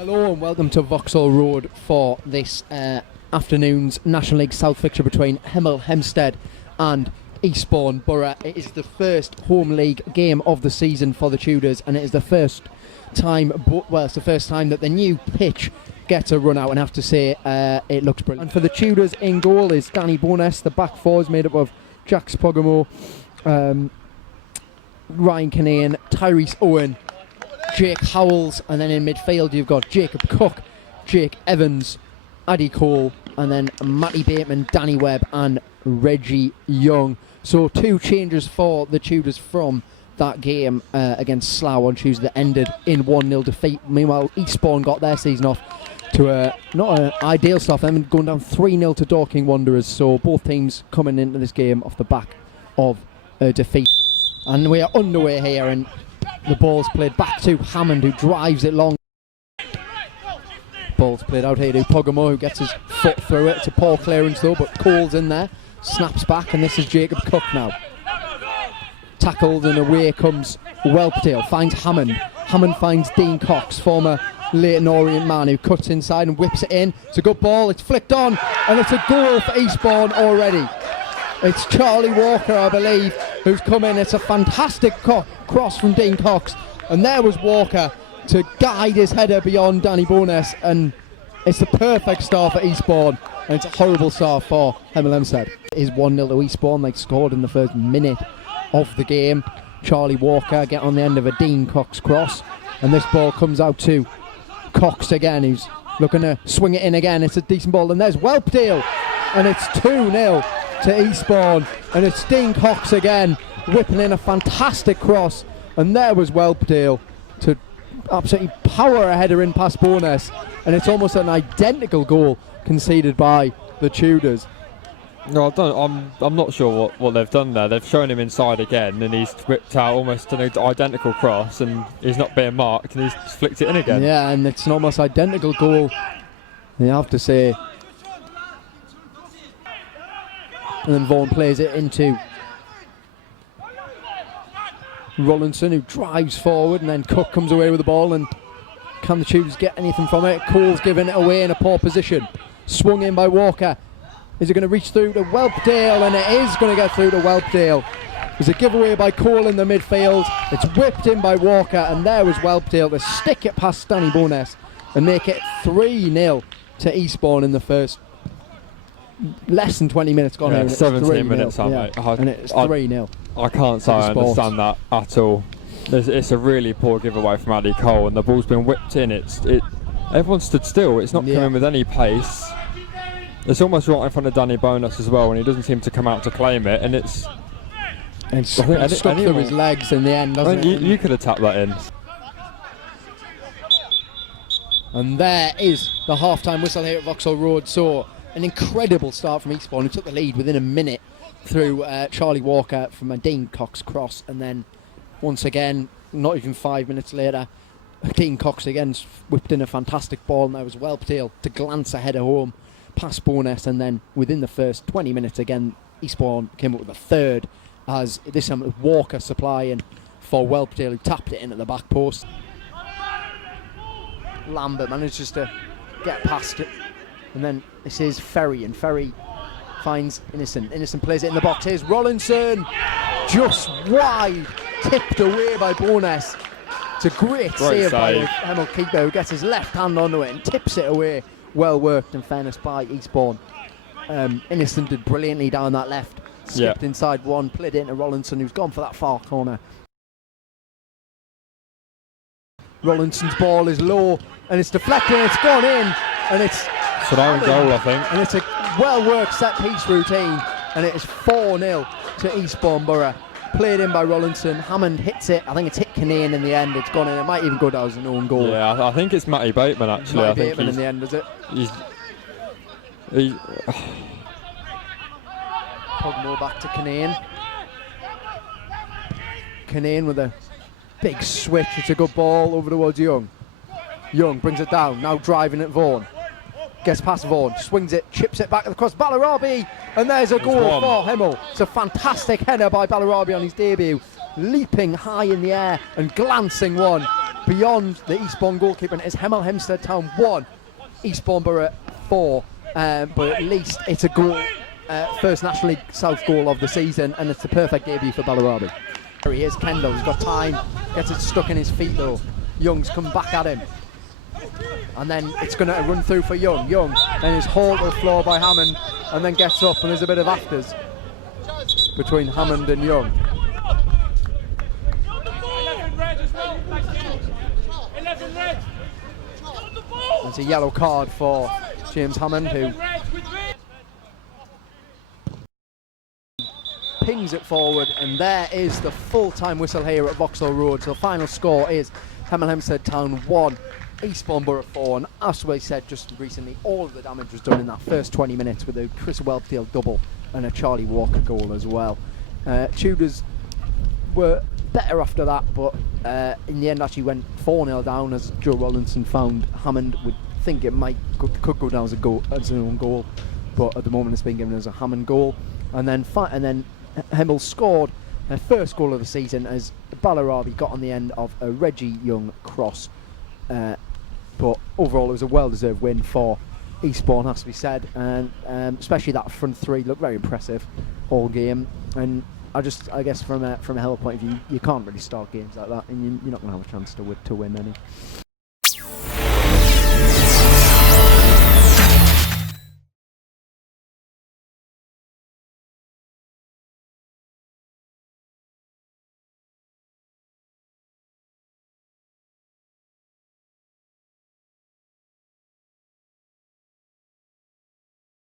Hello and welcome to Vauxhall Road for this afternoon's National League South fixture between Hemel Hempstead and Eastbourne Borough. It is the first home league game of the season for the Tudors, and it is the first time, it's the first time that the new pitch gets a run out, and I have to say it looks brilliant. And for the Tudors, in goal is Danny Bowness. The back four is made up of Jack Spogamo, Ryan Kinane, Tyrese Owen, Jake Howells, and then in midfield you've got Jacob Cook, Jake Evans, Addy Cole, and then Matty Bateman, Danny Webb and Reggie Young. So two changes for the Tudors from that game against Slough on Tuesday that ended in 1-0 defeat. Meanwhile, Eastbourne got their season off to not an ideal start, them going down 3-0 to Dorking Wanderers. So both teams coming into this game off the back of a defeat. And we are underway here, and the ball's played back to Hammond, who drives it long. Ball's played out here to Pogamo, who gets his foot through it. It's a poor clearance though, but Cole's in there, snaps back, and this is Jacob Cook now. Tackled, and away comes Whelpdale, finds Hammond. Hammond finds Dean Cox, former Leyton Orient man, who cuts inside and whips it in. It's a good ball, it's flicked on, and it's a goal for Eastbourne already. It's Charlie Walker, I believe, who's come in. It's a fantastic cross from Dean Cox, and there was Walker to guide his header beyond Danny Bowness, and it's the perfect start for Eastbourne, and it's a horrible start for Hemel Hempstead. It is 1-0 to Eastbourne. They scored in the first minute of the game. Charlie Walker get on the end of a Dean Cox cross, and this ball comes out to Cox again, who's looking to swing it in again. It's a decent ball, and there's Whelpdale, and it's 2-0 to Eastbourne, and it's Dean Cox again whipping in a fantastic cross, and there was Whelpdale to absolutely power a header in past Bowness, and it's almost an identical goal conceded by the Tudors. No, I'm not sure what they've done there. They've shown him inside again, and he's whipped out almost an identical cross, and he's not being marked, and he's flicked it in again. Yeah, and it's an almost identical goal, you have to say. And then Vaughan plays it into Rollinson, who drives forward, and then Cook comes away with the ball, and can the Tudors get anything from it? Cole's giving it away in a poor position. Swung in by Walker. Is it going to reach through to Whelpdale? And it is going to get through to Whelpdale. There's a giveaway by Cole in the midfield. It's whipped in by Walker, and there was Whelpdale to stick it past Danny Bowness and make it 3-0 to Eastbourne in the first less than 20 minutes gone. Yeah, 17 minutes, and it's 3-0. I can't say I understand that at all. It's a really poor giveaway from Addy Cole, and the ball's been whipped in. Everyone stood still. It's not coming with any pace. It's almost right in front of Danny Bowness as well, and he doesn't seem to come out to claim it. And it's stuck through his legs in the end, doesn't it? You could have tapped that in. And there is the half-time whistle here at Vauxhall Road. So an incredible start from Eastbourne, who took the lead within a minute through Charlie Walker from a Dean Cox cross, and then once again, not even 5 minutes later, Dean Cox again whipped in a fantastic ball, and there was Whelpdale to glance a header home past Bowness, and then within the first 20 minutes again, Eastbourne came up with a third, as this time it was Walker supplying for Whelpdale, who tapped it in at the back post. Lambert manages to get past it, and then this is Ferry, and Ferry finds Innocent. Innocent plays it in the box. Here's Rollinson, just wide, tipped away by Bowness. It's a great save by the Hemel keeper, who gets his left hand onto it and tips it away. Well worked, in fairness, by Eastbourne. Innocent did brilliantly down that left, skipped inside one, played it into Rollinson, who's gone for that far corner. Rollinson's ball is low, and it's deflected, and it's gone in, and it's an own goal, I think. And it's a well-worked set-piece routine, and it is 4-0 to Eastbourne Borough. Played in by Rollinson. Hammond hits it. I think it's hit Kinane in the end. It's gone in. It might even go down as an own goal. Yeah, I think it's Matty Bateman, actually. Matty Bateman in the end, is it? Pogmo back to Kinane. Kinane with a big switch. It's a good ball over towards Young. Young brings it down. Now driving at Vaughan. Gets past Vaughan, swings it, chips it back across Ballarabi, and there's a goal for Hemel. It's a fantastic header by Ballarabi on his debut, leaping high in the air and glancing one beyond the Eastbourne goalkeeper, and it's Hemel Hempstead Town 1, Eastbourne Borough 4. But at least it's a goal, first National League South goal of the season, and it's the perfect debut for Bellarabi. Here he is, Kendall. He's got time, gets it stuck in his feet though. Young's come back at him. And then it's going to run through for Young. Young then is hauled to the floor by Hammond and then gets up, and there's a bit of afters between Hammond and Young. It's a yellow card for James Hammond, who pings it forward, and there is the full-time whistle here at Vauxhall Road. So the final score is Hemel Hempstead Town 1, Eastbourne Borough 4, and as we said just recently, all of the damage was done in that first 20 minutes with a Chris Whelpdale double and a Charlie Walker goal as well. Tudors were better after that, but in the end actually went 4-0 down, as Joe Rollinson found Hammond would think it could go down as an own goal, but at the moment it's been given as a Hammond goal. And then Hemel scored their first goal of the season as Bellarabi got on the end of a Reggie Young cross. But overall it was a well-deserved win for Eastbourne, has to be said, and especially that front three looked very impressive all game. And I guess from a Hemel point of view, you can't really start games like that, and you're not going to have a chance to win any.